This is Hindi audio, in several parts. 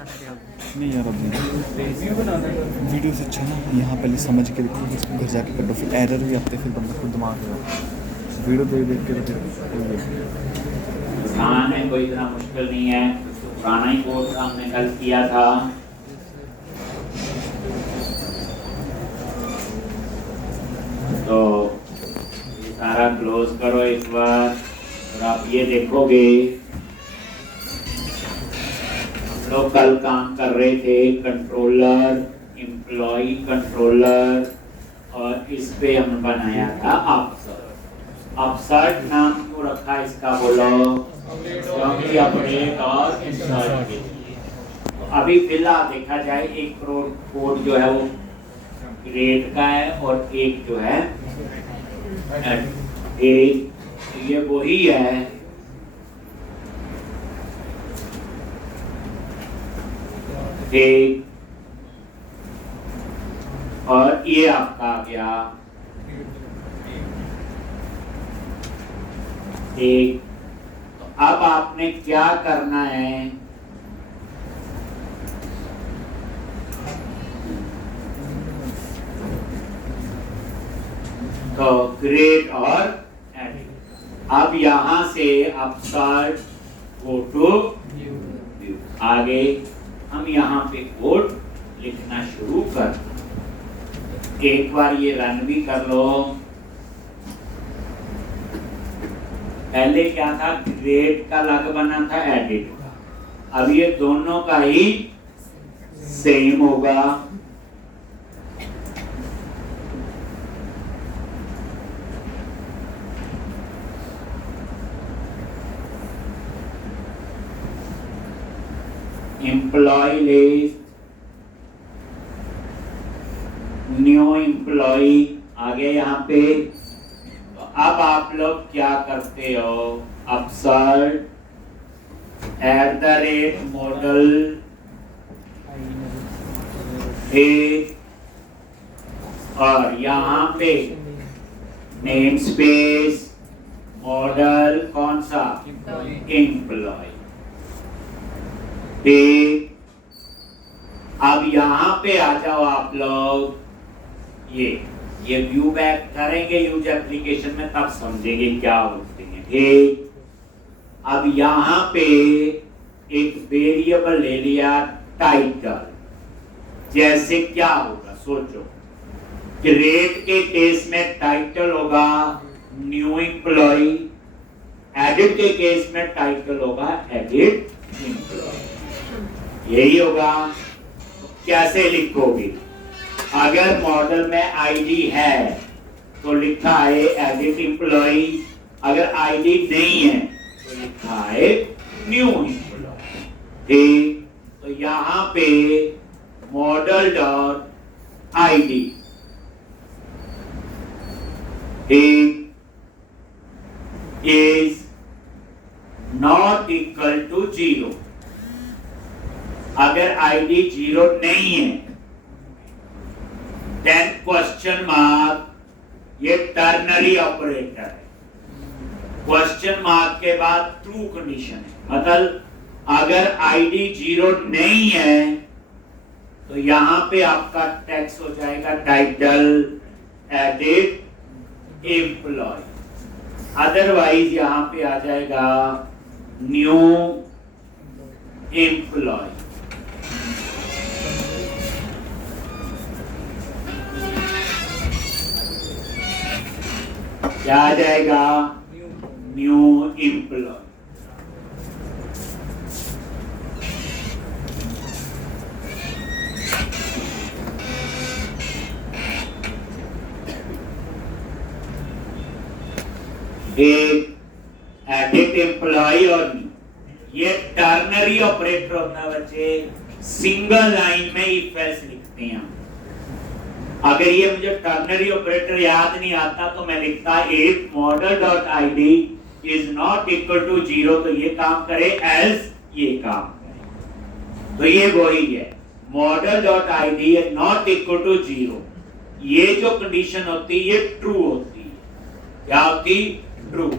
नहीं यार, अब वीडियो से अच्छा ना यहाँ पहले समझ के देखो, उसको घर जाके कर दो, फिर एरर भी आते, फिर बंदा खुद दिमाग में वीडियो देख के तो फिर आसान है, कोई इतना मुश्किल नहीं है। पुराना ही कोर्स हमने कल किया था। तो ये सारा क्लोज करो एक बार और आप ये देखोगे, हम लोग कल काम कर रहे थे कंट्रोलर, एम्प्लॉय कंट्रोलर, और इस पे हम बनाया था अपसर्ट। अपसर्ट नाम क्यों रखा इसका बोलो? क्योंकि अपडेट और इंसर्ट के लिए। तो अभी फिलहाल देखा जाए, एक कोड जो है वो ग्रेड का है और एक जो है एक, ये वही है। एक और ये आपका आ गया एक। तो अब आपने क्या करना है, तो ग्रेड और एडिट। अब यहां से अपसर्ट गो टू व्यू, आगे हम यहाँ पे कोड लिखना शुरू कर। एक बार ये रन भी कर लो। पहले क्या था, ग्रेड का अलग बना था, एडिट का। अब ये दोनों का ही सेम होगा। एम्प्लॉय लिस्ट, न्यू एम्प्लॉय आ गया यहाँ पे। तो अब आप लोग क्या करते हो, अपसर्ट @model एक, और यहाँ पे नेम स्पेस मॉडल कौन सा, एम्प्लॉय एक। अब यहाँ पे आ जाओ आप लोग, ये व्यू बैक करेंगे यूज एप्लीकेशन में, तब समझेंगे क्या होते हैं। ठीक, अब यहाँ पे एक वेरिएबल ले लिया टाइटल। जैसे क्या होगा सोचो, ग्रेड के केस में टाइटल होगा न्यू एम्प्लॉय, एडिट के केस में टाइटल होगा एडिट एम्प्लॉय, यही होगा। कैसे लिखोगे, अगर मॉडल में आईडी है तो लिखा है एडिट एम्प्लॉय, अगर आईडी नहीं है तो लिखा है न्यू एम्प्लॉय। ठीक, तो यहाँ पे model dot ID is not equal to 0। अगर आईडी 0 नहीं है, देन क्वेश्चन मार्क, ये टर्नरी ऑपरेटर है। क्वेश्चन मार्क के बाद ट्रू कंडीशन है, मतलब अगर आईडी 0 नहीं है तो यहां पे आपका टेक्स्ट हो जाएगा टाइटल एडिट एम्प्लॉय, अदरवाइज यहां पे आ जाएगा न्यू एम्प्लॉय। क्या आ जाएगा, न्यू एम्प्लॉय। एक एडिट एम्प्लॉय और ये टर्नरी ऑपरेटर होता है बच्चे, सिंगल लाइन में इफ एल्स लिखते हैं। अगर ये मुझे टर्नरी ऑपरेटर याद नहीं आता तो मैं लिखता if model dot ID is not equal to 0, तो ये काम करे, एल्स ये काम करे। तो ये वही है, model dot ID is not equal to 0। ये जो कंडीशन होती है ये ट्रू होती है। क्या होती, ट्रू।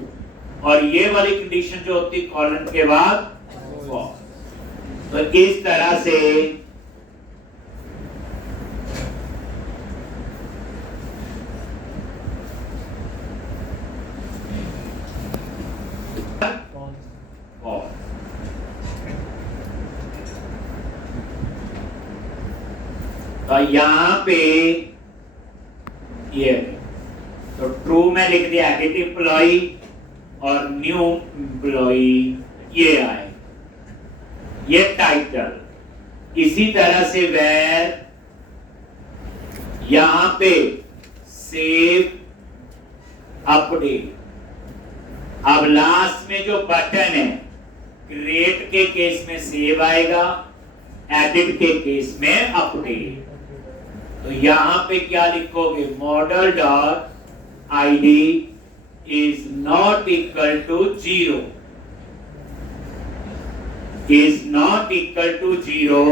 और ये वाली कंडीशन जो होती कॉलन के बाद फॉल्स। तो इस तरह से तो यहां पे ये तो ट्रू में लिख दिया एडिट एम्प्लॉई और न्यू एम्प्लॉई ये आए, ये टाइटल। इसी तरह से वेर यहां पे सेव अपडेट। अब लास्ट में जो बटन है क्रिएट के केस में सेव आएगा, एडिट के केस में अपडेट। तो यहां पे क्या लिखोगे, model dot ID is not equal to 0, is not equal to 0।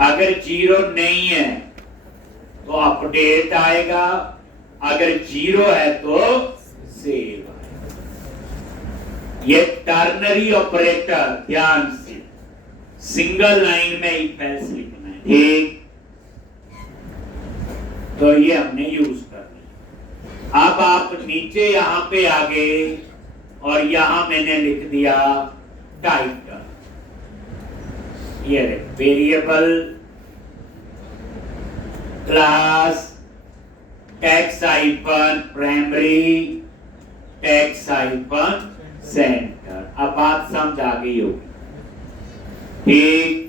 अगर 0 नहीं है तो अपडेट आएगा, अगर 0 है तो सेव आएगा। ये टर्नरी ऑपरेटर ध्यान से सिंगल लाइन में इफ एल्स लिखना है, ठीक। तो ये हमने यूज कर लिया। अब आप नीचे यहां पे आ गए और यहां मैंने लिख दिया टाइटल। ये variable class tax hyphen primary tax hyphen centre. अब बात समझ आ गई होगी, ठीक।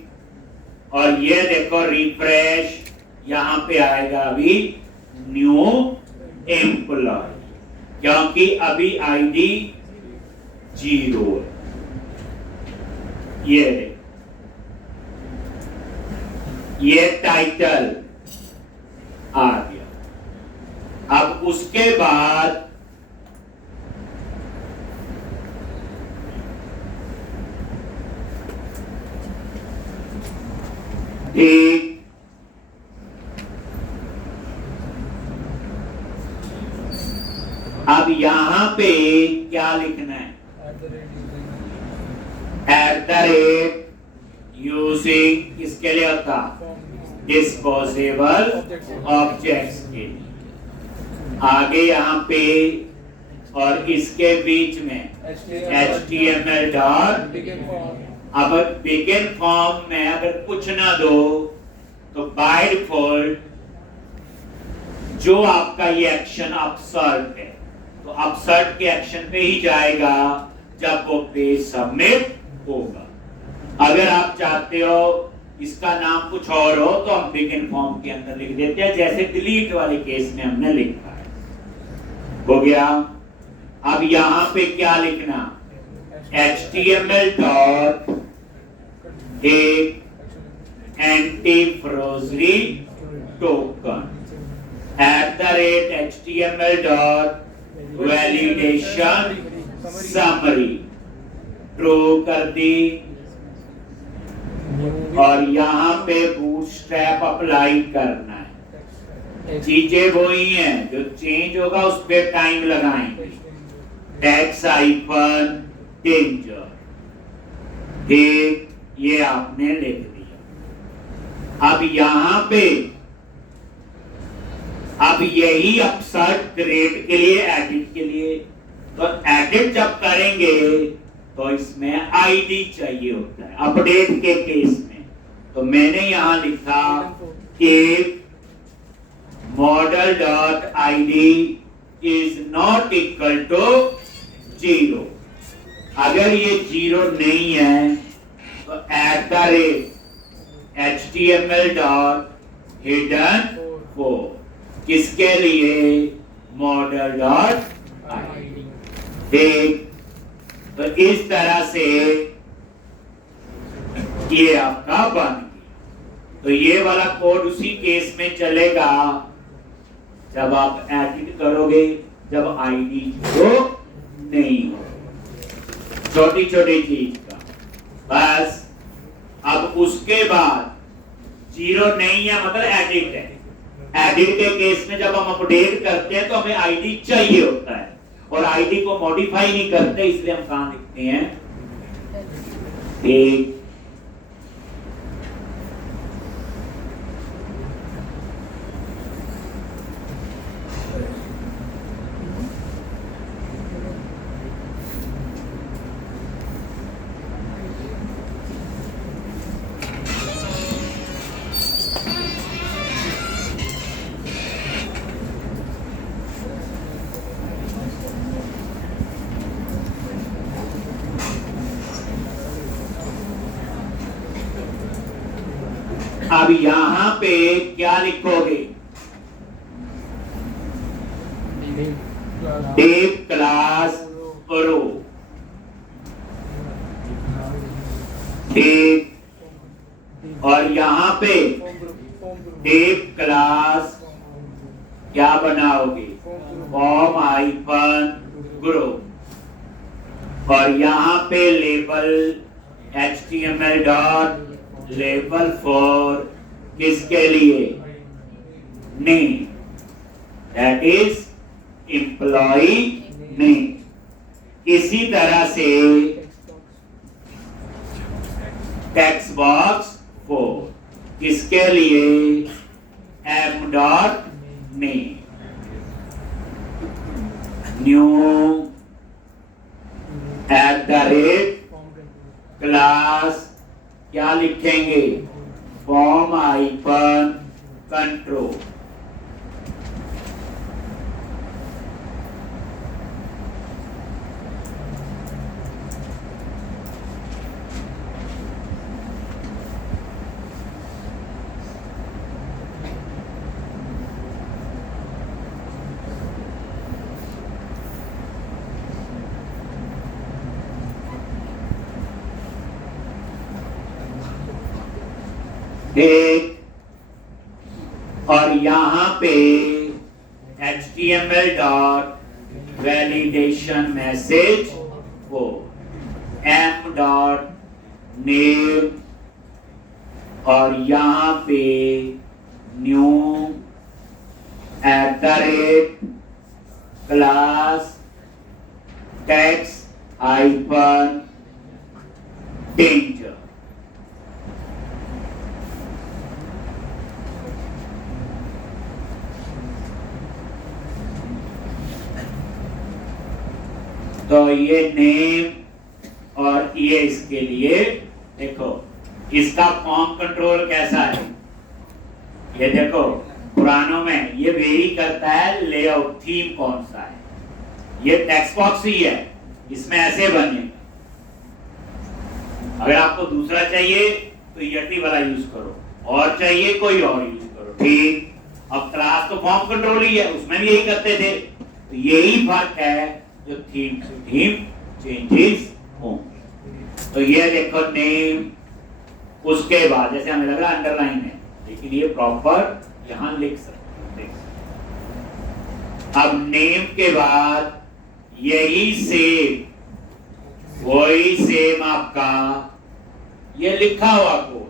और ये देखो रिफ्रेश, यहां पे आएगा अभी न्यू एम्प्लॉय, क्योंकि अभी आईडी 0 है। ये टाइटल आ गया। अब उसके बाद एक अब यहां पे क्या लिखना है, @ यूजिंग किसके लिए होता, डिस्पोजेबल ऑब्जेक्ट्स के लिए। आगे यहाँ पे और इसके बीच में HTML डॉट। अब बिगिन फॉर्म में अगर कुछ ना दो तो बाय डिफॉल्ट जो आपका ये एक्शन अपसर्ट है तो अपसर्ट के एक्शन पे ही जाएगा जब वो पेज सबमिट होगा। अगर आप चाहते हो इसका नाम कुछ और हो तो हम बिगिन फॉर्म के अंदर लिख देते हैं, जैसे डिलीट वाले केस में हमने लिखा है। हो गया। अब यहां पे क्या लिखना, HTML डॉट एक anti forgery token @HTML dot validation summary true कर दी। और यहाँ पे बूटस्ट्रैप अप्लाई करना है। चीजें वही हैं, जो चेंज होगा उस पे टाइम लगाएंगे। टैक्स हाइफन डेंजर, ठीक, ये आपने लिख दिया। अब यहाँ पे अब यही अपसर्ट क्रिएट के लिए, एडिट के लिए, तो एडिट जब करेंगे तो इसमें आईडी चाहिए होता है अपडेट के केस में। तो मैंने यहां लिखा कि model dot ID is not equal to 0। अगर ये 0 नहीं है तो @HTML डॉट हिडन 4 किसके लिए, मॉडल डॉट आईडी, ठीक। तो इस तरह से ये आपका बन गया। तो ये वाला कोड उसी केस में चलेगा जब आप एडिट करोगे, जब आईडी 0 नहीं हो। छोटी छोटी चीज का बस। अब उसके बाद 0 नहीं है मतलब एडिट है। एडिट के केस में जब हम अपडेट करते हैं तो हमें आईडी चाहिए होता है और आईडी को मॉडिफाई नहीं करते, इसलिए हम कहां लिखते हैं ठीक। अब यहां पे क्या लिखोगे? डेप क्लास रो, डेप, और यहां पे डेप क्लास क्या बनाओगे? फॉर्म हाइफन ग्रुप, और यहां पे label HTML dot label for किसके लिए? Name, that is employ name. इसी तरह से टेक्स्ट बॉक्स 4 किसके लिए? m dot name, new @ class क्या लिखेंगे? Form hyphen control. ठीक, और यहां पे HTML डॉट वैलिडेशन मैसेज वो m डॉट नेम, और यहां पे new @ class text hyphen danger. तो ये नेम और ये इसके लिए देखो, इसका फॉर्म कंट्रोल कैसा है? ये देखो पुरानों में ये वेरी करता है लेआउट, थीम कौन सा है। ये टेक्स्ट बॉक्स ही है, इसमें ऐसे बने। अगर आपको दूसरा चाहिए तो यटी वाला यूज करो, और चाहिए कोई और यूज करो। ठीक, अब क्लास तो फॉर्म कंट्रोल ही है, उसमें भी यही करते थे। तो यही फर्क है जो थीम से थीम चेंजेस होंगे। तो ये देखो नेम, उसके बाद जैसे हमें लग रहा है अंडरलाइन है, लेकिन ये प्रॉपर यहां लिख सकते हैं। अब नेम के बाद यही सेम, वही सेम आपका ये लिखा हुआ कोड।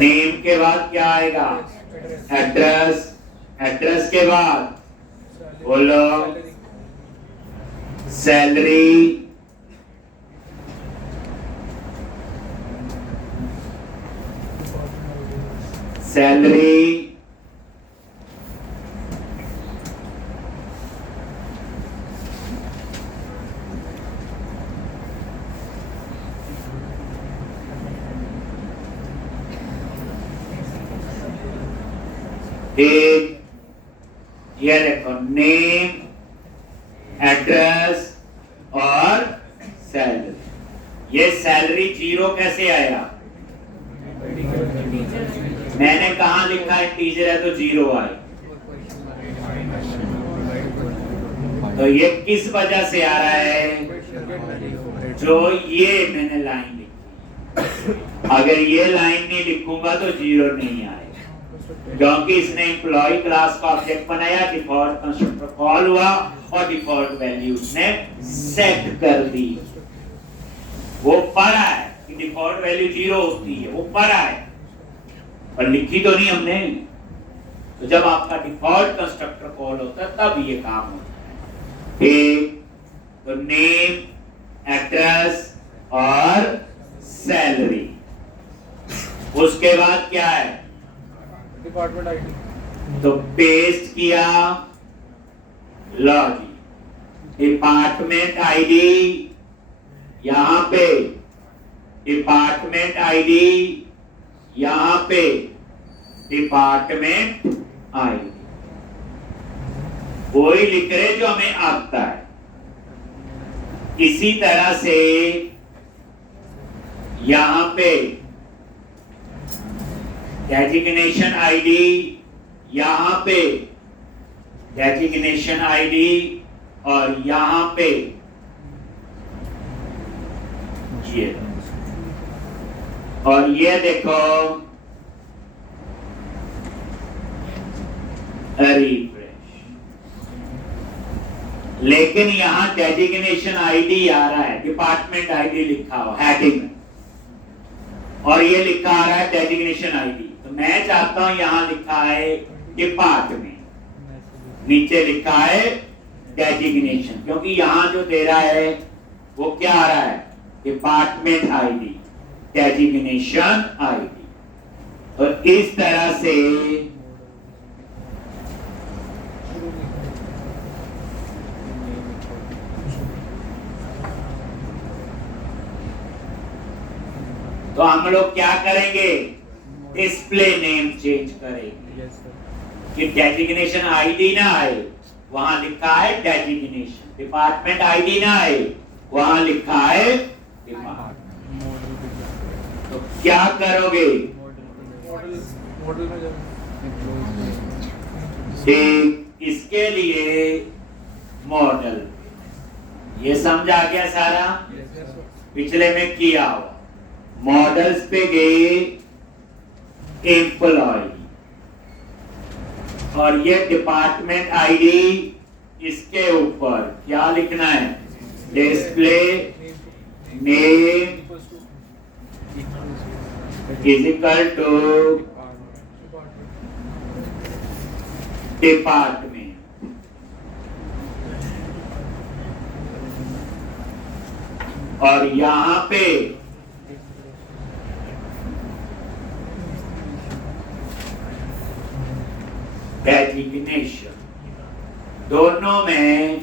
नेम के बाद क्या आएगा? एड्रेस, एड्रेस के बाद बोलो सैलरी, सैलरी, एक ये देखो नेम, एड्रेस और सैलरी। ये सैलरी 0 कैसे आया? मैंने कहा लिखा है इंटीजर है तो 0 आए। तो ये किस वजह से आ रहा है? जो ये मैंने लाइन लिखी, अगर ये लाइन नहीं लिखूंगा तो 0 नहीं आएगा, क्योंकि इसने एम्प्लॉय क्लास का ऑब्जेक्ट बनाया, डिफॉल्ट कंस्ट्रक्टर कॉल हुआ और डिफॉल्ट वैल्यू उसने सेट कर दी। वो पढ़ा है कि डिफॉल्ट वैल्यू 0 होती है, वो पढ़ा है पर लिखी तो नहीं हमने। तो जब आपका डिफॉल्ट कंस्ट्रक्टर कॉल होता है तब ये काम होता है। ठीक, तो नेम, एड्रेस, और सैलरी। उसके बाद क्या है? Department ID. तो पेस्ट किया, लो जी, डिपार्टमेंट आईडी, यहां पे डिपार्टमेंट आईडी, यहां पे डिपार्टमेंट आईडी, वही लिख रहे जो हमें आता है। इसी तरह से यहां पे डेजिग्नेशन आईडी, यहां पे डेजिग्नेशन आईडी, और यहां पे ये, और ये देखो रिफ्रेश। लेकिन यहां डेजिग्नेशन आईडी आ रहा है, डिपार्टमेंट आईडी लिखा हुआ हेडिंग में, और ये लिखा आ रहा है डेजिग्नेशन आईडी। तो मैं चाहता हूं यहां लिखा है डिपार्टमेंट, नीचे लिखा है डेजिग्नेशन, क्योंकि यहां जो दे रहा है वो क्या आ रहा है? Department ID, designation ID. और इस तरह से तो हम लोग क्या करेंगे? डिस्प्ले नेम चेंज करेंगे कि डेजिग्नेशन आईडी ना आए, वहां लिखा है डेजिग्नेशन, डिपार्टमेंट आईडी ना आए, वहां लिखा है डिपार्टमेंट। तो क्या करोगे? मॉडल में जाओ। इसके लिए मॉडल, ये समझ आ गया सारा? पिछले में किया हुआ मॉडल्स पे गए, एम्प्लॉय, और ये डिपार्टमेंट आईडी, इसके ऊपर क्या लिखना है? Display name is equal to department, और यहां पे डेजिग्नेशन। दोनों में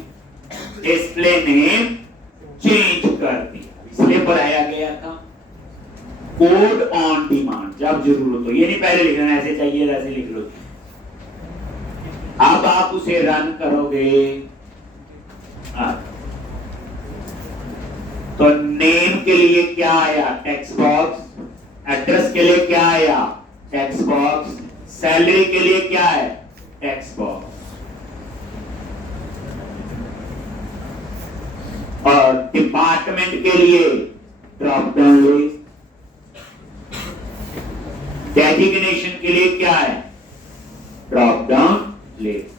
डिस्प्ले नेम चेंज कर दिया, इसलिए बनाया गया था कोड ऑन डिमांड, जब जरूरत हो। ये नहीं पहले लिखना ऐसे चाहिए ऐसे लिख लो। अब आप उसे रन करोगे तो नेम के लिए क्या आया? Text box. एड्रेस के लिए क्या आया? Text box. सैलरी के लिए क्या है? Text box. और डिपार्टमेंट के लिए ड्रॉप डाउन लिस्ट। डेजिग्नेशन के लिए क्या है? Drop down list.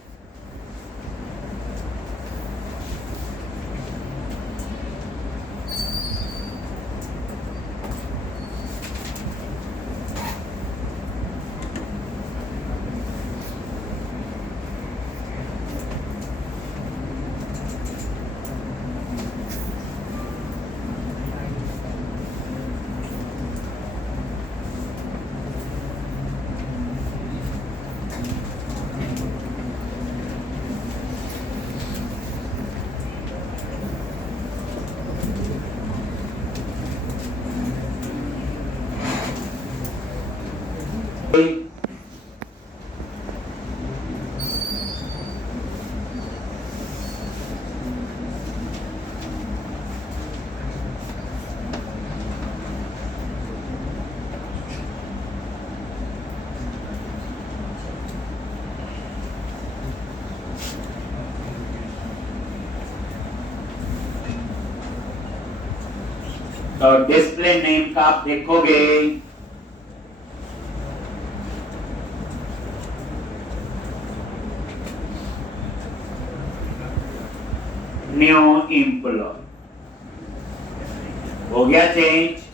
तो डिस्प्ले नेम का आप देखोगे न्यू एम्प्लॉय हो गया चेंज।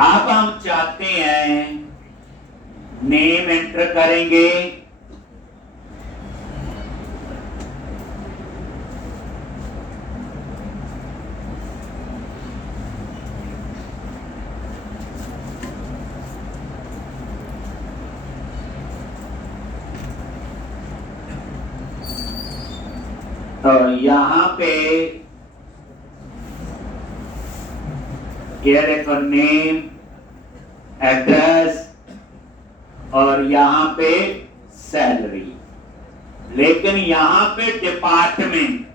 अब हम चाहते हैं नेम एंटर करेंगे, यहाँ पे ये देखो नेम, एड्रेस और यहाँ पे सैलरी, लेकिन यहाँ पे डिपार्टमेंट।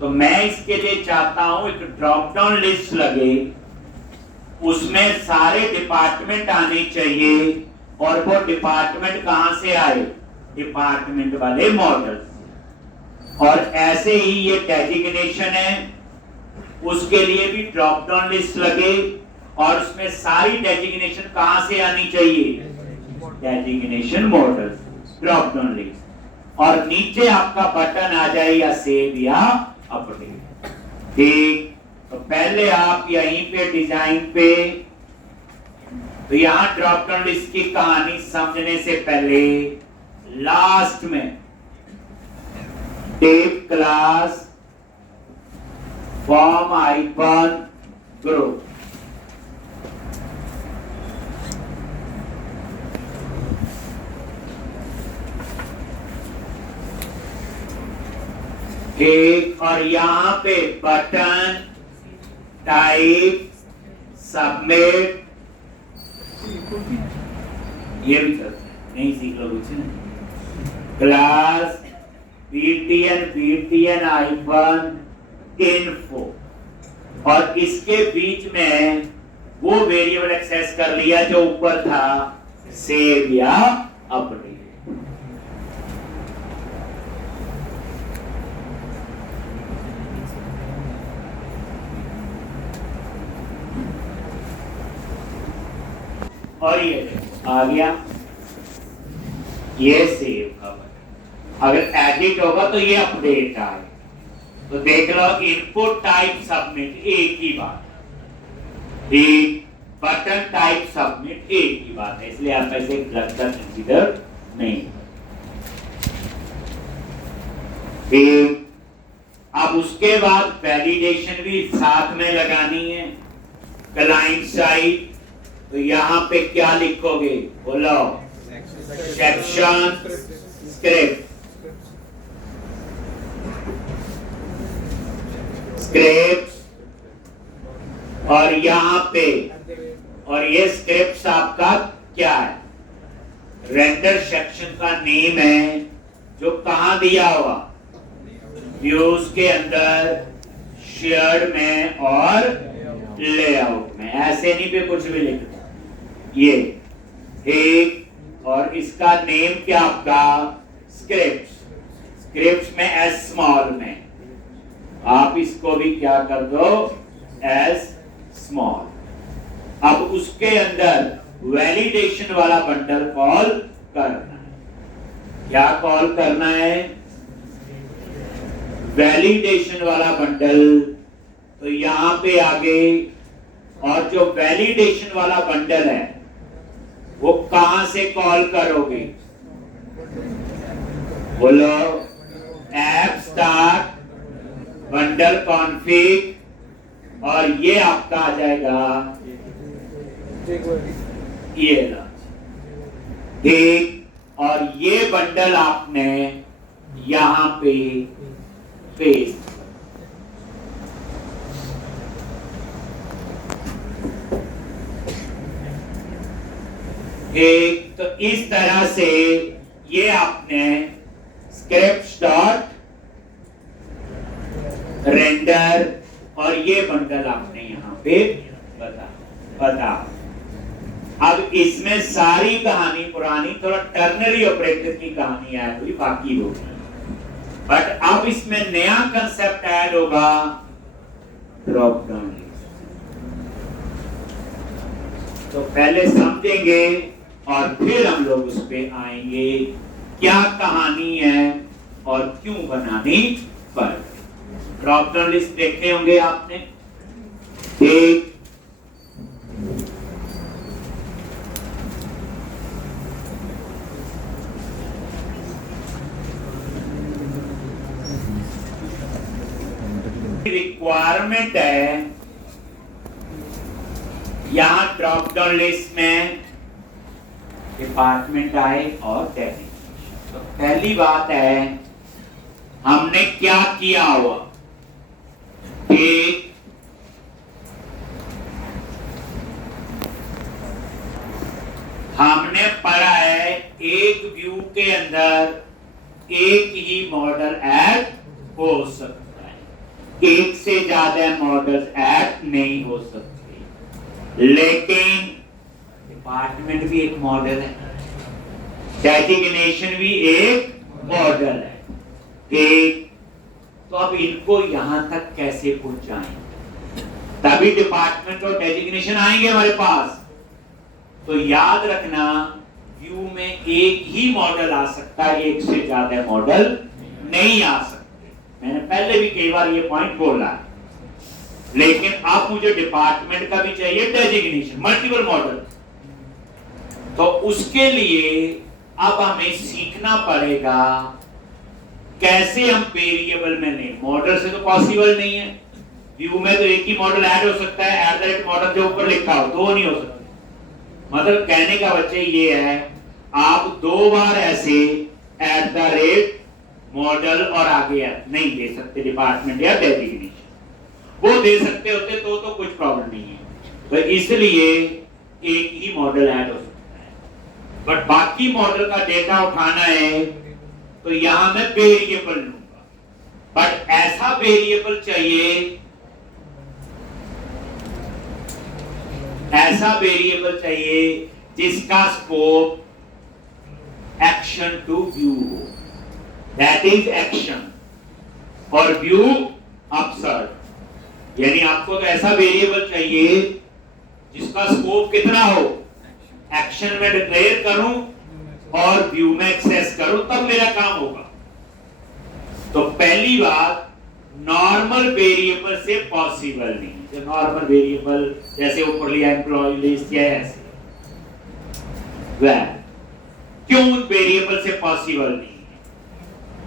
तो मैं इसके लिए चाहता हूं एक ड्रॉप डाउन लिस्ट लगे, उसमें सारे डिपार्टमेंट आने चाहिए, और वो डिपार्टमेंट कहां से आए, डिपार्टमेंट वाले मॉडल। और ऐसे ही ये डेजिग्नेशन है, उसके लिए भी ड्रॉप डाउन लिस्ट लगे, और उसमें सारी डेजिग्नेशन कहां से आनी चाहिए, designation model, drop down list. और नीचे आपका बटन आ जाए या सेव या अपडेट। ठीक, तो पहले आप यहीं पे डिजाइन पे, तो यहां ड्रॉप डाउन लिस्ट की कहानी समझने से पहले लास्ट में tape class form icon group, ठीक, और यहां पे बटन टाइप सबमिट, ये भी करते हैं, नहीं सीख लो कुछ क्लास बीटीएन आइकन इन्फो, और इसके बीच में वो वेरिएबल एक्सेस कर लिया जो ऊपर था, सेव या अपडेट। और ये आ गया, ये सेव का बटन। अगर एडिट होगा तो ये अपडेट आए, तो देख लो इनपुट टाइप सबमिट एक ही बात, ठीक, बटन टाइप सबमिट एक ही बात है, इसलिए आप ऐसे क्लस्टर कंसीडर नहीं। ठीक, अब उसके बाद वैलिडेशन भी साथ में लगानी है, क्लाइंट साइड। तो यहां पे क्या लिखोगे, बोलो, सेक्शन स्क्रिप्ट, और यहां पे, और ये स्क्रिप्ट आपका क्या है, रेंडर सेक्शन का नेम है, जो कहां दिया हुआ, व्यूज के अंदर, शेयर्ड में और लेआउट में, ऐसे नहीं पे कुछ भी लिखना ये, ठीक। और इसका नेम क्या आपका, स्क्रिप्ट में एस स्मॉल में, आप इसको भी क्या कर दो, एस स्मॉल। अब उसके अंदर वैलिडेशन वाला बंडल कॉल करना है। क्या कॉल करना है, वैलिडेशन वाला बंडल। तो यहां पे आगे, और जो वैलिडेशन वाला बंडल है वो कहां से कॉल करोगे, बोलो, ऐप स्टार्ट बंडल कॉन्फ़िग, और ये आपका आ जाएगा ये, ठीक। और ये बंडल आपने यहां पे पेस्ट, एक, तो इस तरह से ये आपने स्क्रिप्ट डॉट रेंडर, और ये बंडल आपने यहाँ पे बता। अब इसमें सारी कहानी पुरानी, थोड़ा टर्नरी ऑपरेटर की कहानी ऐड हुई, बाकी होगी, बट अब इसमें नया कंसेप्ट ऐड होगा, ड्रॉप डाउन। तो पहले समझेंगे और फिर हम लोग उस पे आएंगे, क्या कहानी है और क्यों बनानी पड़। ड्रॉप डाउन लिस्ट देखे होंगे आपने, ठीक। रिक्वायरमेंट है, यहां ड्रॉप डाउन लिस्ट में डिपार्टमेंट आए और डेजिग्नेशन। तो पहली बात है हमने क्या किया हुआ कि हमने पढ़ा है एक व्यू के अंदर एक ही मॉडल ऐड हो सकता है, एक से ज्यादा मॉडल्स ऐड नहीं हो सकते। लेकिन डिपार्टमेंट भी एक मॉडल है, डेजिग्नेशन भी एक मॉडल है, ठीक। तो अब इनको यहां तक कैसे पहुंचाएं? तभी डिपार्टमेंट और डेजिग्नेशन आएंगे हमारे पास। तो याद रखना, व्यू में एक ही मॉडल आ सकता है, एक से ज्यादा मॉडल नहीं आ सकते। मैंने पहले भी कई बार ये पॉइंट बोला है। लेकिन अब मुझे डिपार्टमेंट का भी चाहिए डेजिग्नेशन, मल्टीपल मॉडल। तो उसके लिए अब हमें सीखना पड़ेगा कैसे हम वेरिएबल में लें। मॉडल से तो पॉसिबल नहीं है, व्यू में तो एक ही मॉडल ऐड हो सकता है, @ मॉडल जो ऊपर लिखा हो, दो नहीं हो सकते। मतलब कहने का वजह ये है, आप दो बार ऐसे @ मॉडल और आगे नहीं दे सकते डिपार्टमेंट या डेजिग्नेशन। वो दे सकते होते तो कुछ प्रॉब्लम नहीं है, तो इसलिए एक ही मॉडल ऐड हो सकता है। बट बाकी मॉडल का डेटा उठाना है तो यहां मैं वेरिएबल लूंगा, बट ऐसा वेरिएबल चाहिए, ऐसा वेरिएबल चाहिए जिसका स्कोप एक्शन टू व्यू हो, दैट इज एक्शन, और व्यू अपसर्ट। यानी आपको तो ऐसा वेरिएबल चाहिए जिसका स्कोप कितना हो, एक्शन में डिक्लेयर करूं और व्यू में एक्सेस करूं, तब मेरा काम होगा। तो पहली बात, नॉर्मल वेरिएबल से पॉसिबल नहीं। जो नॉर्मल वेरिएबल जैसे ऊपर लिया एम्प्लॉय लिस्ट या ऐसे, वह क्यों वेरिएबल से पॉसिबल नहीं है?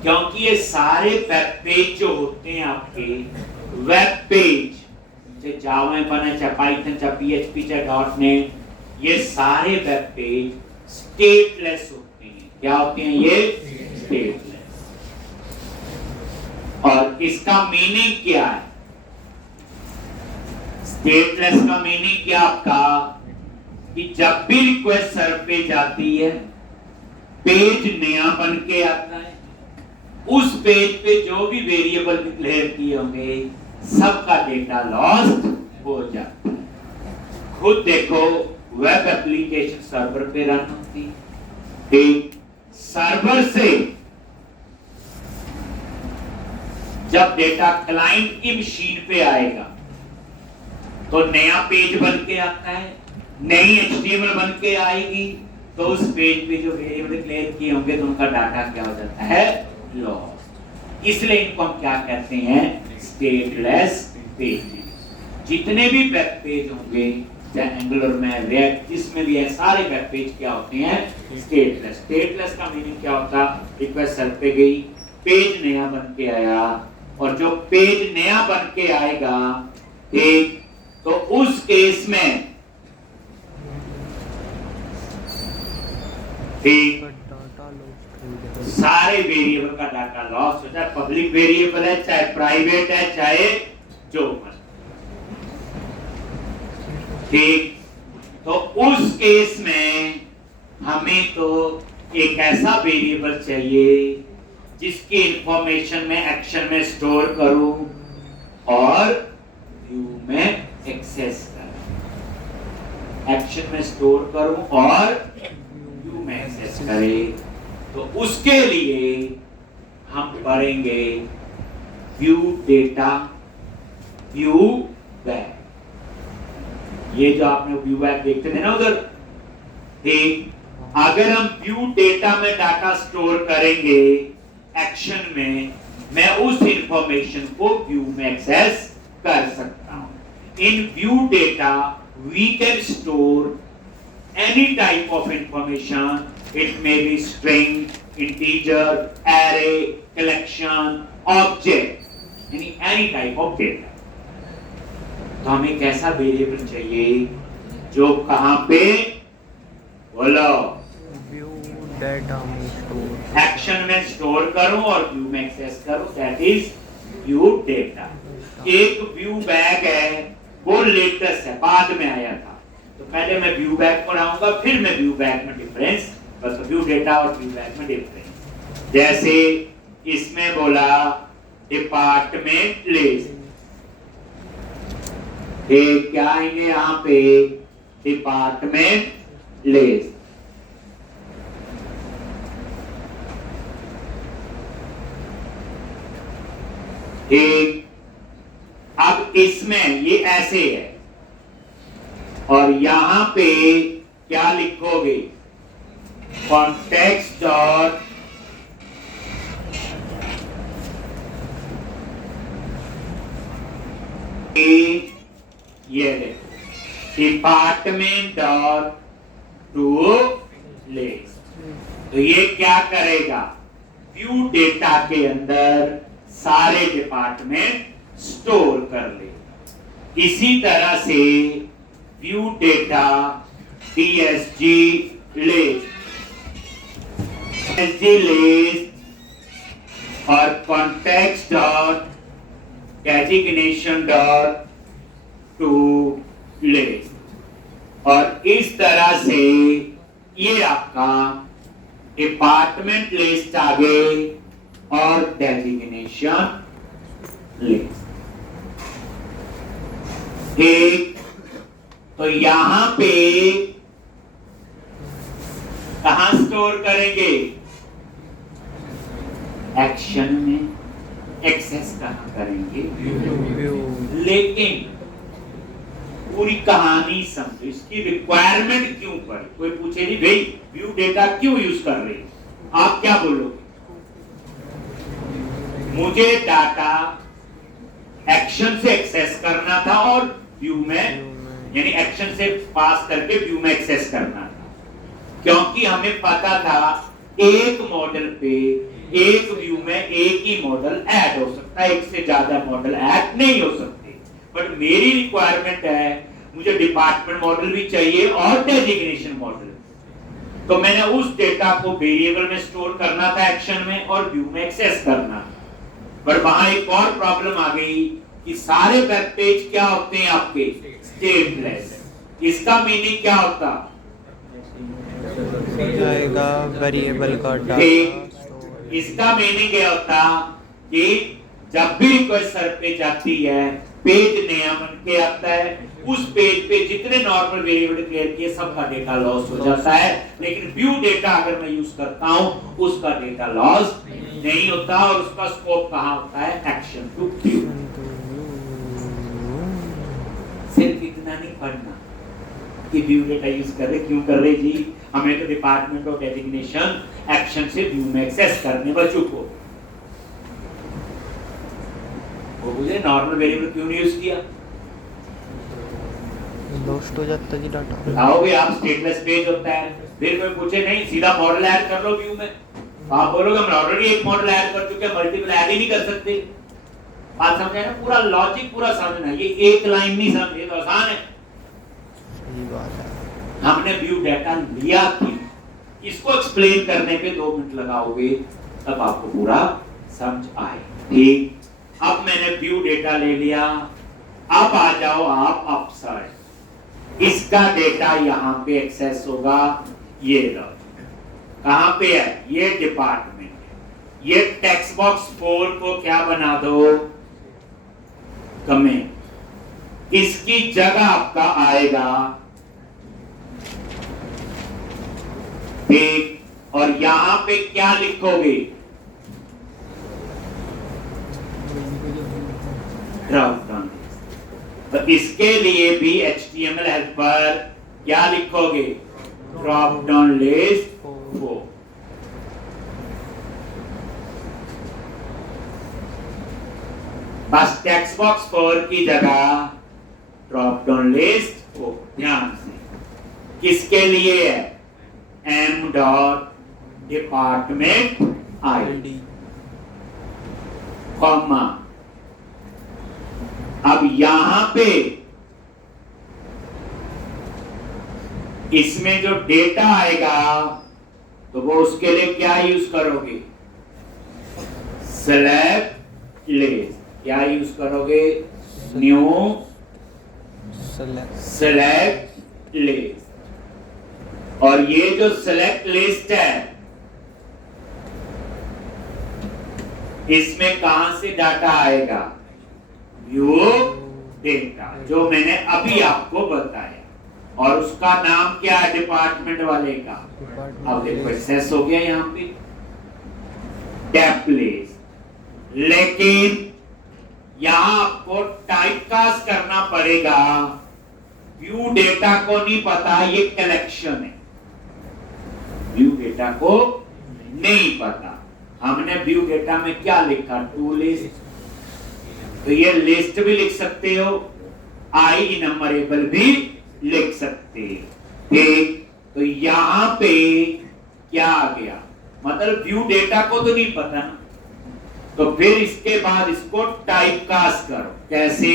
क्योंकि ये सारे वेब पेज जो होते हैं आपके, वेब पेज चाहे जावा में बने, चाहे पाइथन, चाहे पीएचपी, चाहे .NET, ये सारे वेब पेज स्टेटलेस होते हैं। क्या होते हैं ये? स्टेटलेस। और इसका मीनिंग क्या है? स्टेटलेस का मीनिंग क्या आपका, कि जब भी रिक्वेस्ट सर्वर पे जाती है, पेज नया बन के आता है, उस पेज पे जो भी वेरिएबल डिक्लेयर किए होंगे सबका डेटा लॉस्ट हो जाता है। खुद देखो, वेब एप्लीकेशन सर्वर पे रन होती है, ठीक। सर्वर से जब डेटा क्लाइंट की मशीन पे आएगा तो नया पेज बन के आता है, नई HTML बन के आएगी, तो उस पेज पे जो वेरिएबल डिक्लेयर किए होंगे तो उनका डाटा क्या हो जाता है? लॉस्ट। इसलिए इनको हम क्या कहते हैं? Stateless page. जितने भी वेब पेज होंगे, चाहे एंगुलर में, रिएक्ट, जिसमें भी है, सारे वेब पेज क्या होते हैं? स्टेटलेस। स्टेटलेस का मीनिंग क्या होता? रिक्वेस्ट सर्वर पे गई, पेज नया बन के आया, और जो पेज नया बन के आएगा, ठीक, तो उस केस में ठीक सारे वेरिएबल का डाटा लॉस हो जाए। पब्लिक वेरिएबल है, चाहे प्राइवेट है, चाहे जो मर्जी, ठीक। तो उस केस में हमें तो एक ऐसा वेरिएबल चाहिए जिसकी इंफॉर्मेशन में एक्शन में स्टोर करूं और व्यू में एक्सेस करूं, एक्शन में स्टोर करूं और व्यू में एक्सेस करें। तो उसके लिए हम पढ़ेंगे व्यू डेटा, व्यू बैक। ये जो आपने व्यू बैक देखते थे ना उधर, ठीक। अगर हम व्यू डेटा में डाटा स्टोर करेंगे एक्शन में, मैं उस इंफॉर्मेशन को व्यू में एक्सेस कर सकता हूं। In view data we can store any type of information. It may be string, integer, array, collection, object, any type of data. तो हमें एक ऐसा वेरिएबल चाहिए जो कहां पे, बोलो, डेटा में स्टोर एक्शन में स्टोर करो और व्यू में एक्सेस करो, दैट इज व्यू डेटा। एक व्यू बैग है वो लेटेस्ट है, बाद में आया था, तो पहले मैं व्यू बैग पढ़ाऊंगा, फिर मैं व्यू बैग में डिफरेंस, बस व्यू डेटा और व्यू बैग में डिफरेंस। जैसे इसमें बोला डिपार्टमेंट लिस्ट, क्या आएंगे यहाँ पे डिपार्टमेंट लिस्ट। ठीक, अब इसमें ये ऐसे है और यहां पे क्या लिखोगे, कॉन्टेक्स्ट डॉट ये देखो डिपार्टमेंट डॉट टू लिस्ट। तो ये क्या करेगा, व्यू डेटा के अंदर सारे डिपार्टमेंट स्टोर कर ले। इसी तरह से view data DSG list, DSG list और context dot designation dot to list, और इस तरह से ये आपका डिपार्टमेंट लिस्ट आ गए और डेजिग्नेशन लिस्ट। ठीक, तो यहां पे कहां स्टोर करेंगे, एक्शन में। एक्सेस कहां करेंगे, लेकिन पूरी कहानी समझो, इसकी रिक्वायरमेंट क्यों पड़ी। कोई पूछे जी भाई व्यू डेटा क्यों यूज कर रहे हैं, आप क्या बोलोगे, मुझे डाटा एक्शन से एक्सेस करना था और व्यू में, यानी एक्शन से पास करके व्यू में एक्सेस करना था, क्योंकि हमें पता था एक मॉडल पे एक व्यू में एक ही मॉडल ऐड हो सकता है, एक से ज्यादा मॉडल ऐड नहीं हो सकते। बट मेरी रिक्वायरमेंट है, मुझे डिपार्टमेंट मॉडल भी चाहिए और डेजिग्नेशन मॉडल, तो मैंने उस डेटा को वेरिएबल में स्टोर करना था एक्शन में और व्यू में एक्सेस करना था। पर वहां एक और प्रॉब्लम आ गई कि सारे वेब पेज क्या होते हैं आपके, स्टेटलेस। इसका मीनिंग क्या होता, जाएगा वेरिएबल का डाटा। इसका मीनिंग ये होता कि जब भी रिक्वेस्ट सर्वर पे जाती है, पेज नया बन के आता है, उस पेज पे जितने नॉर्मल वेरिएबल डिक्लेयर किए सबका डेटा लॉस हो जाता है। लेकिन व्यू डेटा अगर मैं यूज करता हूं उसका डेटा लॉस नहीं होता, और उसका स्कोप कहां होता है, एक्शन टू व्यू। सिर्फ इतना नहीं पढ़ना कि व्यू डेटा यूज कर रहे, क्यों कर रहे जी, हमें तो डिपार्टमेंट ऑफ डेजिग्नेशन एक्शन से व्यू में एक्सेस करने बच्चों को, वो मुझे नॉर्मल वेरिएबल क्यों नहीं यूज किया, लॉस्ट हो जाता जी डाटा। बताओगे आप, स्टेटलेस पेज होता है, फिर कोई पूछे नहीं सीधा मॉडल ऐड कर लो व्यू में, आप बोलोगे हम ऑलरेडी एक मॉडल ऐड कर चुके हैं, मल्टीपल ऐड ही नहीं कर सकते। बात समझ आए ना, पूरा लॉजिक पूरा समझना, ये एक लाइन नहीं समझे तो आसान है। सही बात है। हमने व्यू डाटा लिया क्यों, इसको एक्सप्लेन करने पे 2 मिनट लगाओगे तब आपको पूरा समझ आए। ठीक, अब मैंने व्यू डेटा ले लिया, अब आ जाओ आप अपसर्ट। इसका डेटा यहां पे एक्सेस होगा, ये लो कहां पे है, ये डिपार्टमेंट है। ये टेक्स्ट बॉक्स 4 को क्या बना दो, कमेंट। इसकी जगह आपका आएगा ठीक, और यहां पे क्या लिखोगे, ड्रॉप डाउन। तो इसके लिए भी HTML हेल्पर क्या लिखोगे, ड्रॉप डाउन लिस्ट 4। बस टेक्स्ट बॉक्स 4 की जगह ड्रॉप डाउन लिस्ट 4। ध्यान से, किसके लिए है, m dot department ID comma. अब यहां पे इसमें जो डेटा आएगा तो वो उसके लिए क्या यूज करोगे? Select list. क्या यूज करोगे? New select list. और ये जो सेलेक्ट लिस्ट है, इसमें कहां से डाटा आएगा? व्यू डेटा, जो मैंने अभी आपको बताया। और उसका नाम क्या है डिपार्टमेंट वाले का? अब देखो एक्सेस हो गया यहाँ पे टैब प्लेस। लेकिन यहां आपको टाइपकास्ट करना पड़ेगा। व्यू डेटा को नहीं पता ये कलेक्शन है, व्यू डेटा को नहीं पता। हमने व्यू डेटा में क्या लिखा? To list. तो ये लिस्ट भी लिख सकते हो, आई इनमरेबल भी लिख सकते हो। ठीक, तो यहां पे क्या आ गया? मतलब व्यू डेटा को तो नहीं पता ना, तो फिर इसके बाद इसको टाइपकास्ट करो। कैसे?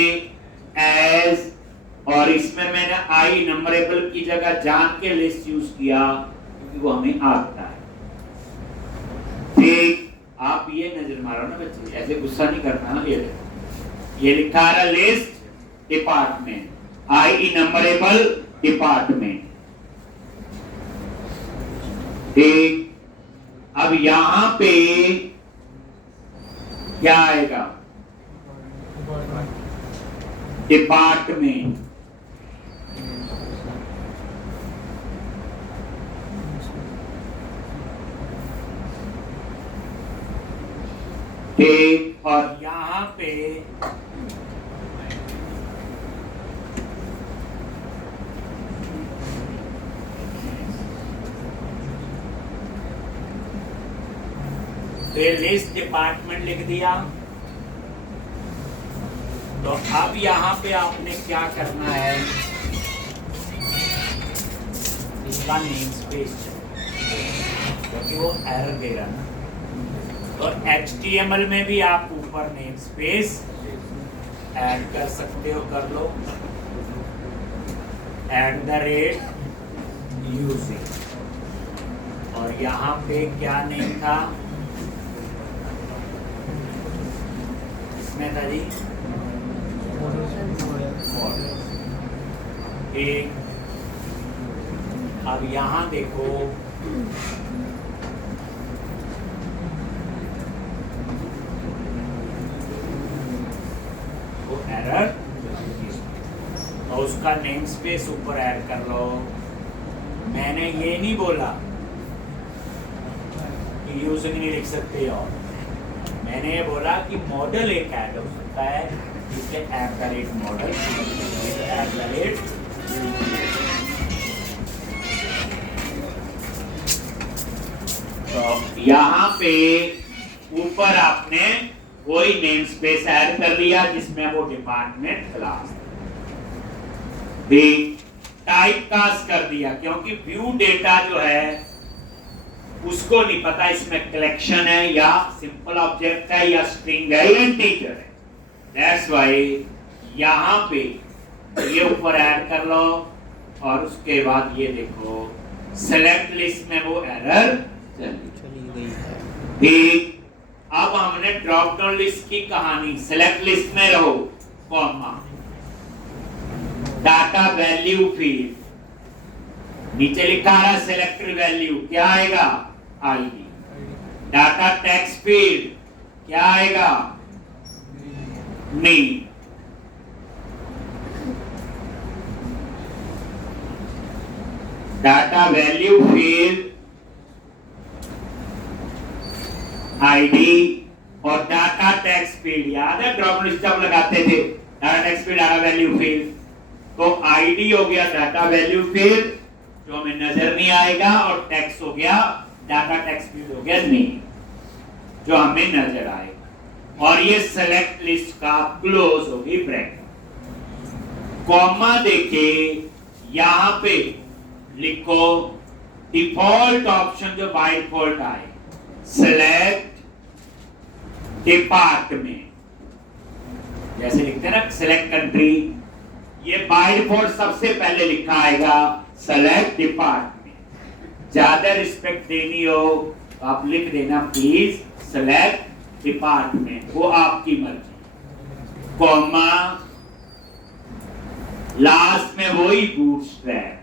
एज, और इसमें मैंने आई नंबरेबल की जगह जान के लिस्ट यूज किया क्योंकि वो हमें आता है। ठीक, आप ये नजर मारो ना बच्चे, ऐसे गुस्सा नहीं करना ना। ये लिखा है लिस्ट डिपार्टमेंट, आई नंबरेबल डिपार्टमेंट। ठीक, अब यहां पे क्या आएगा? डिपार्टमेंट। ठीक, और यहां पे लिस्ट डिपार्टमेंट लिख दिया। तो अब यहां पे आपने क्या करना है? इसका नेम स्पेस, क्योंकि वो एरर दे रहा ना। तो HTML में भी आप ऊपर नेम स्पेस ऐड कर सकते हो, कर लो। @using, और यहां पे क्या नेम था? इसमें था जी एक। अब यहां देखो, वो एरर, और उसका नेम स्पेस ऊपर ऐड कर लो। मैंने ये नहीं बोला कि यूजिंग नहीं लिख सकते, और मैंने ये बोला कि मॉडल एक ऐड हो सकता है, जिससे @मॉडल, तो यहाँ पे ऊपर आपने वही नेम स्पेस ऐड कर लिया जिसमें वो डिपार्टमेंट क्लास भी टाइपकास्ट कर दिया, क्योंकि व्यू डेटा जो है उसको नहीं पता इसमें कलेक्शन है या सिंपल ऑब्जेक्ट है या स्ट्रिंग है या इंटीजर है। दैट्स व्हाई यहाँ पे ये ऊपर ऐड कर लो, और उसके बाद ये देखो सेलेक्ट लिस्ट में वो एरर चली गई है। ठीक, अब हमने ड्रॉप डाउन लिस्ट की कहानी, सेलेक्ट लिस्ट में रहो, कॉमा, डाटा वैल्यू फील्ड, नीचे लिखा है सेलेक्ट वैल्यू, क्या आएगा? आईडी। डाटा टेक्स्ट फील्ड क्या आएगा? Name. Data value field ID, और डाटा टेक्स्ट फील्ड, याद है ड्रॉप लिस्ट जब लगाते थे, data text field, data value field. तो आईडी हो गया डाटा वैल्यू फील्ड जो हमें नजर नहीं आएगा, और टेक्स्ट हो गया डाटा टेक्स्ट फील्ड हो गया नेम जो हमें नजर आएगा। और ये सेलेक्ट लिस्ट का क्लोज होगी ब्रैकेट। कॉमा देके यहां पे लिखो डिफॉल्ट ऑप्शन जो बाय डिफॉल्ट आए, सेलेक्ट डिपार्टमेंट, जैसे लिखते हैं ना सेलेक्ट कंट्री, ये बाय डिफॉल्ट सबसे पहले लिखा आएगा सेलेक्ट डिपार्टमेंट। ज्यादा रिस्पेक्ट देनी हो तो आप लिख देना प्लीज सेलेक्ट डिपार्टमेंट, वो आपकी मर्जी, कॉमा लास्ट में वही बूटस्ट्रैप।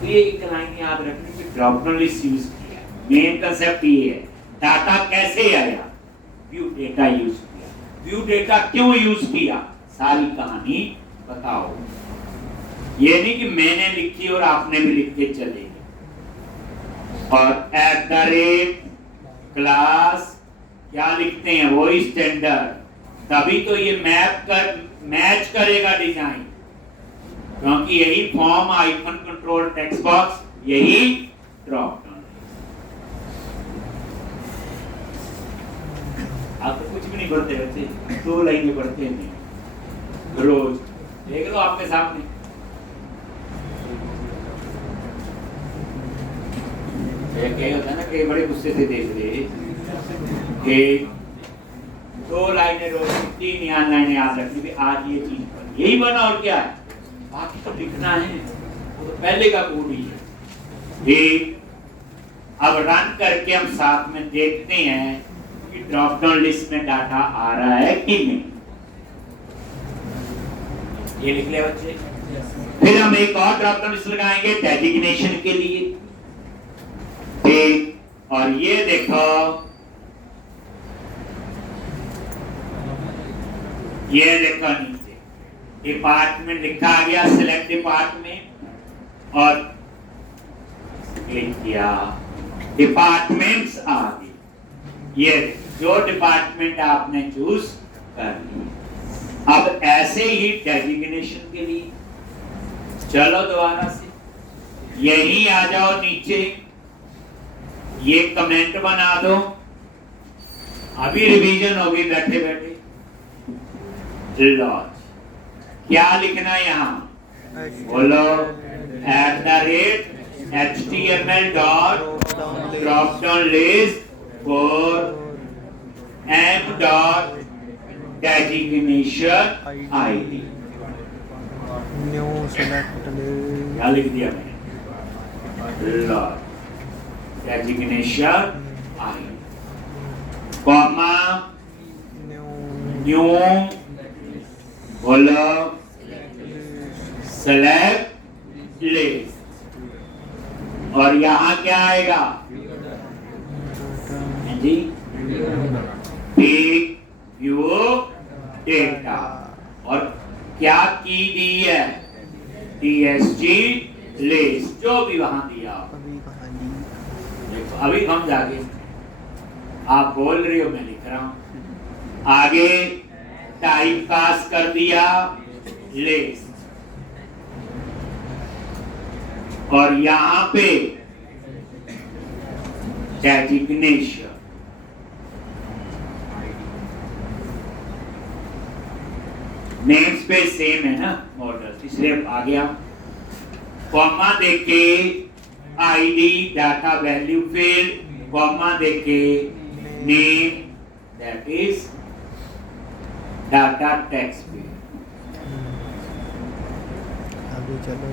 तो ये एक लाइन याद रखनी कि ड्रॉप डाउन लिस्ट यूज किया, मेन कंसेप्ट ये है। डाटा कैसे आया, व्यू डेटा यूज किया, व्यू डेटा क्यों यूज किया, सारी कहानी बताओ। ये नहीं कि मैंने लिखी और आपने भी लिख के चले गए। और एट द रेट क्लास क्या लिखते हैं, वही स्टैंडर्ड, तभी तो ये मैच करेगा डिजाइन, क्योंकि यही form icon control text box, यही ड्रॉप डाउन। आप तो कुछ भी नहीं पढ़ते बच्चे, 2 लाइनें पढ़ते नहीं रोज, देख लो आपके सामने। क्या होता है ना कि बड़े गुस्से से देख रहे कि 2 लाइनें रोज, 3 लाइनें याद रखनी भी, आज ये चीज पर यही बना और क्या है, बाकी तो लिखना है, वो तो पहले का कोड ही है। ठीक, अब रन करके हम साथ में देखते हैं कि ड्रॉप डाउन लिस्ट में डाटा आ रहा है कि नहीं। ये लिख लिया बच्चे। फिर हम एक और ड्रॉप डाउन लिस्ट लगाएंगे डेजिग्नेशन के लिए। ठीक, और ये देखो, ये देखो नीचे डिपार्टमेंट लिखा गया, सिलेक्ट डिपार्टमेंट, और क्लिक किया, डिपार्टमेंट्स आ गई। ये जो डिपार्टमेंट आपने चूज कर लिया। अब ऐसे ही डेजिग्नेशन के लिए चलो दोबारा से यही आ जाओ नीचे, ये कमेंट बना दो, अभी रिवीजन होगी बैठे बैठे। लॉज क्या लिखना है यहाँ, बोलो @html drop down list for m designation id। New select क्या लिख दिया मैंने, लॉज डेजिग्नेशन id, कॉमा न्यू बोलो सेलेक्ट लिस्ट, और यहाँ क्या आएगा जी, टेक व्यू डेटा, और क्या की दी है, TSG लिस्ट, जो भी वहां दिया। देखो अभी हम जाके, आप बोल रही हो मैं लिख रहा हूं, आगे टाइप कास्ट कर दिया लिस्ट, और यहां पे डेजिग्नेशन, नेम स्पेस सेम है ना मॉडल, इसलिए आ गया, कॉमा देके ID data value field, comma देके name that is data text field. अभी चलो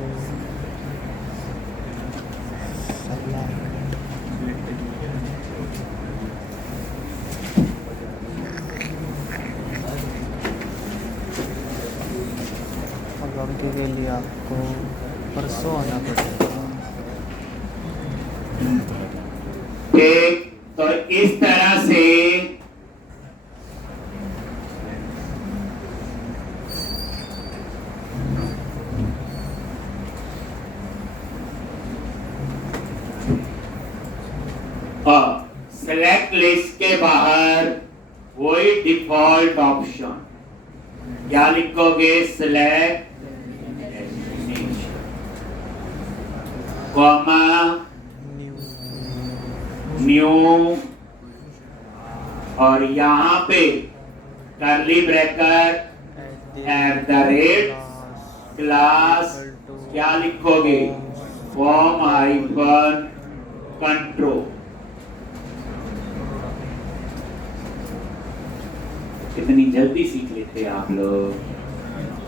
अब आगे के लिए आपको परसों आना पड़ेगा। ठीक, तो इस तरह से सेलेक्ट लिस्ट के बाहर वही डिफॉल्ट ऑप्शन, क्या लिखोगे, सिलेक्ट कॉमा न्यू, और यहाँ पे कर्ली ब्रैकेट @ क्लास, क्या लिखोगे, फॉर्म हाइफन कंट्रोल। कितनी जल्दी सीख लेते हैं आप लोग।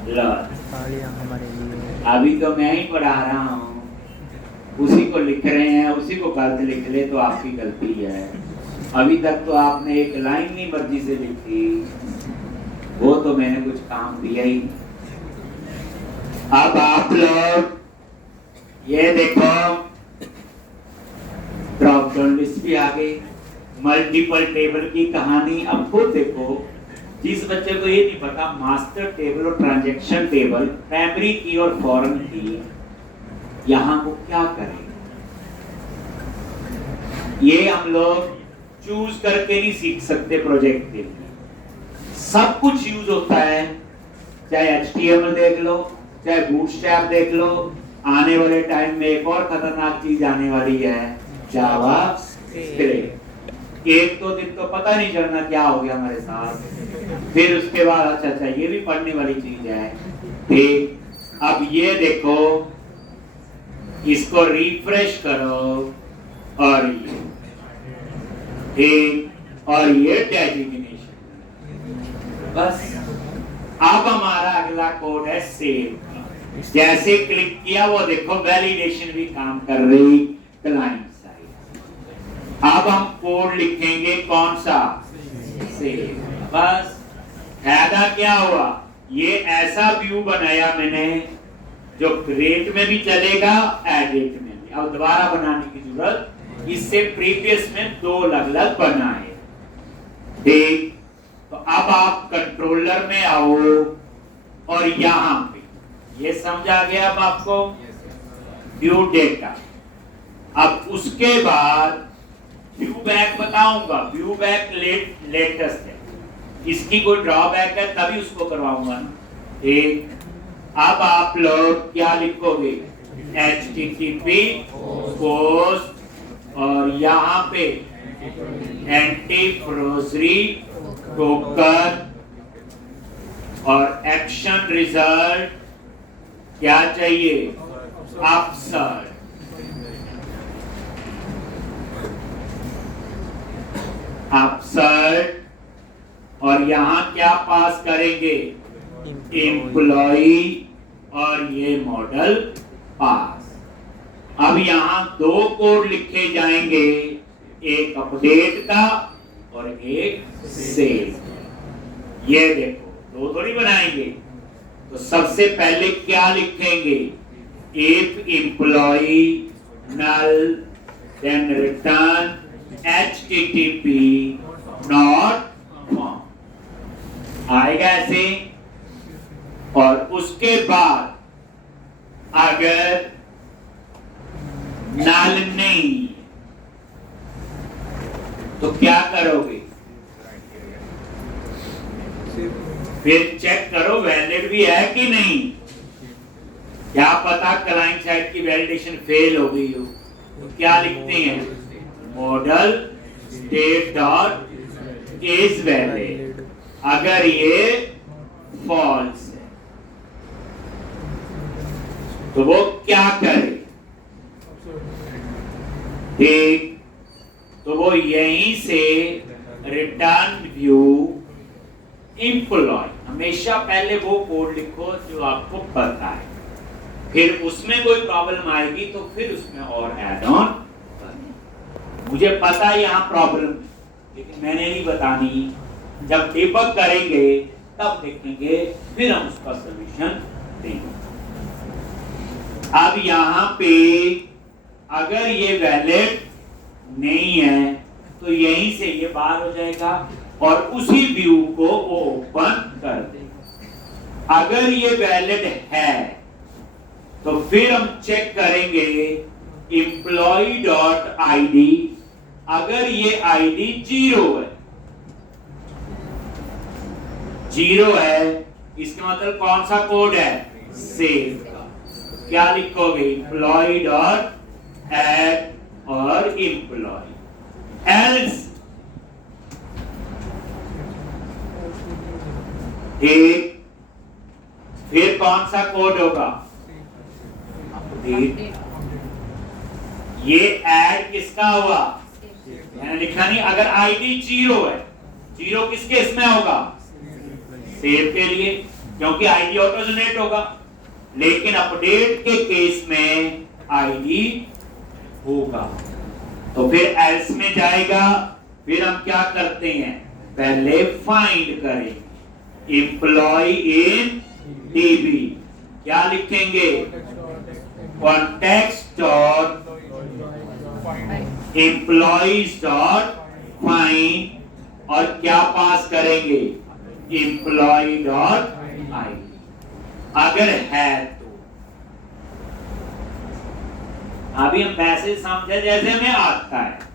तालियां हमारे लिए। अभी तो मैं ही पढ़ा रहा हूँ, उसी को लिख रहे हैं, उसी को गलत लिख ले तो आपकी गलती है। अभी तक तो आपने एक लाइन नहीं मर्जी से लिखी, वो तो मैंने कुछ काम दिया ही नहीं। अब आप लोग ये देखो, ड्रॉप डाउन लिस्ट भी आ गई, मल्टीपल टेबल की कहानी। अब खुद देखो, जिस बच्चे को ये नहीं पता मास्टर टेबल और ट्रांजैक्शन टेबल, प्राइमरी की और फॉरेन की, यहाँ को क्या करें, ये हम लोग चूज करके नहीं सीख सकते। प्रोजेक्ट के लिए सब कुछ यूज होता है, चाहे HTML देख लो, चाहे बूटस्ट्रैप देख लो, आने वाले टाइम में एक और खतरनाक चीज आने वाली है, जावा स्क्रिप्ट। एक तो दिन तो पता नहीं चलना क्या हो गया हमारे साथ, फिर उसके बाद अच्छा ये भी पढ़ने वाली चीज है। ठीक, अब ये देखो, इसको रिफ्रेश करो और ये ठीक, और ये डेजिग्नेशन। बस अब हमारा अगला कोड है सेव। जैसे क्लिक किया वो देखो वैलिडेशन भी काम कर रही क्लाइंट साइड। अब हम कोड लिखेंगे कौन सा, सेव। बस फायदा क्या हुआ, ये ऐसा व्यू बनाया मैंने जो रेट में भी चलेगा, एडिट में भी। अब दोबारा बनाने की जरूरत, इससे प्रीवियस में 2 अलग-अलग बनाए। ठीक, तो अब आप कंट्रोलर में आओ और यहां पे ये समझा गया अब आपको, व्यू डेटा। अब उसके बाद व्यू बैक बताऊंगा, व्यू बैक लेटेस्ट है, इसकी कोई ड्रॉबैक है तभी उसको करवाऊंगा ना। ठीक, अब आप लोग क्या लिखोगे, HTTP पोस्ट और यहाँ पे एंटी फ्रोजरी टोकन और एक्शन रिजल्ट क्या चाहिए, अपसर्ट। अपसर्ट और यहाँ क्या पास करेंगे, एम्प्लॉई और ये मॉडल पास। अब यहाँ 2 कोड लिखे जाएंगे, एक अपडेट का और एक सेव। ये देखो 2 थोड़ी बनाएंगे, तो सबसे पहले क्या लिखेंगे, if employee null then return HTTP not found, आएगा ऐसे। और उसके बाद अगर नल नहीं तो क्या करोगे, फिर चेक करो वैलिड भी है कि नहीं। क्या पता क्लाइंट साइड की वैलिडेशन फेल हो गई हो, तो क्या लिखते हैं, model state dot is valid. अगर ये फॉल्स है तो वो क्या करे, ठीक, तो वो यहीं से रिटर्न व्यू एम्प्लॉय। हमेशा पहले वो कोड लिखो जो आपको पता है, फिर उसमें कोई प्रॉब्लम आएगी तो फिर उसमें और ऐड ऑन। मुझे पता है यहाँ प्रॉब्लम, लेकिन मैंने नहीं बतानी, जब डिबग करेंगे तब देखेंगे, फिर हम उसका सॉल्यूशन देंगे। अब यहाँ पे अगर ये वैलिड नहीं है तो यहीं से ये बाहर हो जाएगा और उसी व्यू को वो ओपन कर देगा। अगर ये वैलिड है तो फिर हम चेक करेंगे एम्प्लॉय डॉट ID। अगर ये ID 0 है, 0 है, इसका मतलब कौन सा कोड है, सेव का। क्या लिखोगे, एम्प्लॉय डॉट ऐड और एम्प्लॉय, एल्स एक, फिर कौन सा कोड होगा, अपडेट। ये ऐड किसका हुआ, मैंने लिखा नहीं। अगर ID 0 है, 0 किसके इसमें होगा, सेव के लिए, क्योंकि ID ऑटो जनरेट होगा। लेकिन अपडेट के केस में ID होगा। तो फिर एल्स में जाएगा, फिर हम क्या करते हैं, पहले फाइंड करेंगे एम्प्लॉय इन डीबी, क्या लिखेंगे, context dot employees dot find, और क्या पास करेंगे, एम्प्लॉय डॉट आईडी, अगर है तो। अभी हम मैसेज समझे जैसे हमें आता है।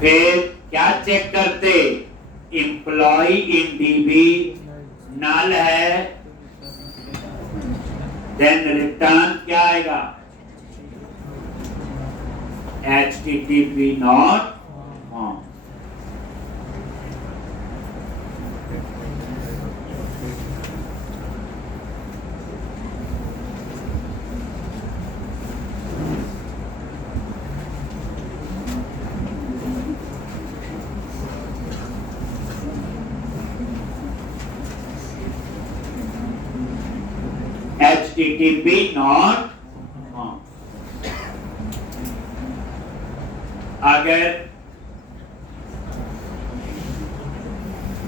फिर क्या चेक करते, एम्प्लॉय इन डीबी नल है, देन रिटर्न क्या आएगा, HTTP not on. HTTP not on. अगर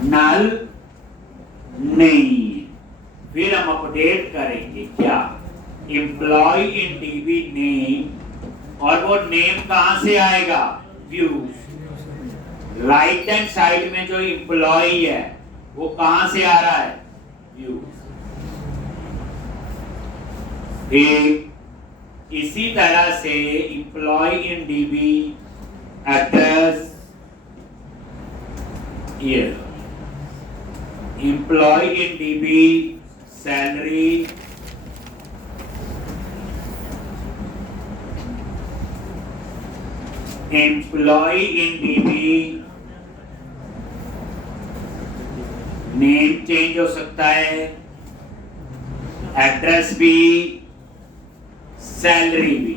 नल नहीं है, फिर हम अपडेट करेंगे क्या, एम्प्लॉय इन डीबी नेम, और वो नेम कहां से आएगा, व्यूज। राइट हैंड साइड में जो एम्प्लॉय है वो कहां से आ रहा है, व्यूज। इसी तरह से एम्प्लॉय इन डीबी एड्रेस, ये employee in dB salary, employee in dB name change हो सकता है, एड्रेस भी, सैलरी भी,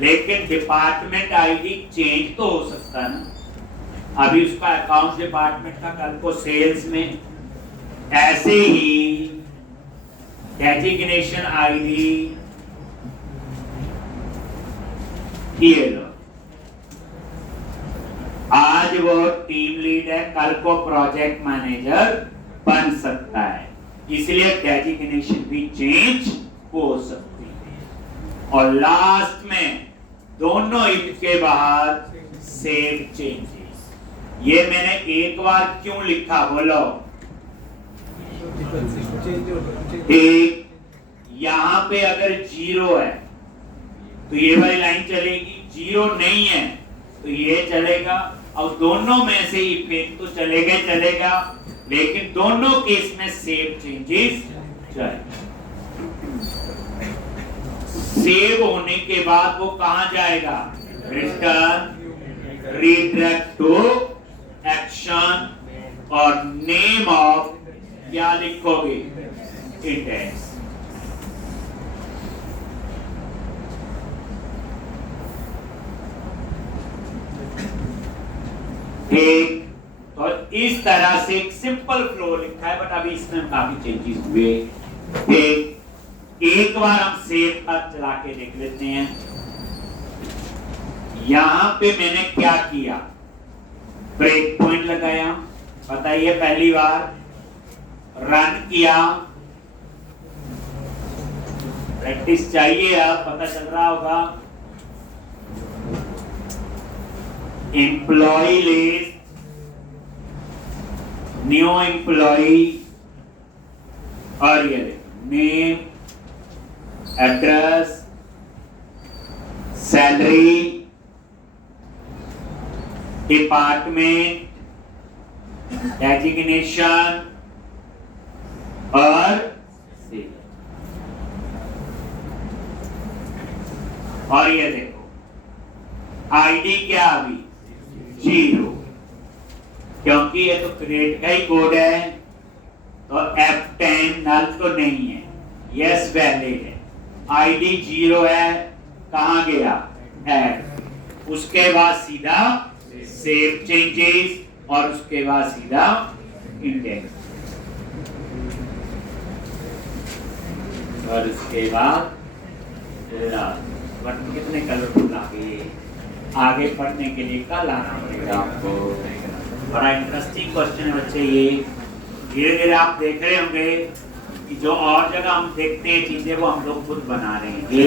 लेकिन डिपार्टमेंट आईडी चेंज तो हो सकता है ना। अभी उसका अकाउंट डिपार्टमेंट का कल को सेल्स में, ऐसे ही डेजिग्नेशन आईडी, ये लो, आज वो टीम लीड है, कल को प्रोजेक्ट मैनेजर बन सकता है, इसलिए डेजिग्नेशन भी चेंज हो सकती है। और लास्ट में दोनों इनके बाद सेव चेंजेस, ये मैंने एक बार क्यों लिखा बोलो, एक यहां पे अगर 0 है तो ये वाली लाइन चलेगी, 0 नहीं है तो ये चलेगा, और दोनों में से इफेक्ट तो चलेगा चलेगा, लेकिन दोनों केस में सेव चेंजेस जाएगा। सेव होने के बाद वो कहां जाएगा, रिटर्न, रीडायरेक्ट टू एक्शन, और नेम ऑफ क्या लिखोगे, इंडेक्स। ठीक, तो इस तरह से एक सिंपल फ्लो लिखा है, बट अभी इसमें काफी चेंजेस हुए। ठीक, एक बार हम सेव कर चला के देख लेते हैं। यहां पे मैंने क्या किया, ब्रेक पॉइंट लगाया, बताइए, पहली बार रन किया, प्रैक्टिस चाहिए, अब पता चल रहा होगा। एम्प्लॉय लिस्ट, न्यू एम्प्लॉय, और ये name, address, salary, department, designation और सेल। और ये देखो आईडी क्या, अभी 0, क्योंकि ये तो क्रिएट का ही कोड है, तो F10 नल तो नहीं है, यस वैलिड है, आईडी 0 है, कहां गया, ऐड, उसके बाद सीधा सेव चेंजेस, और उसके बाद सीधा इंडेक्स, और उसके बाद बटन कितने कलरफुल आगे पढ़ने के लिए कल आना पड़ेगा आपको। बड़ा इंटरेस्टिंग क्वेश्चन है बच्चे ये। धीरे धीरे आप देख रहे होंगे कि जो और जगह हम देखते हैं चीजें वो हम लोग खुद बना रहे हैं।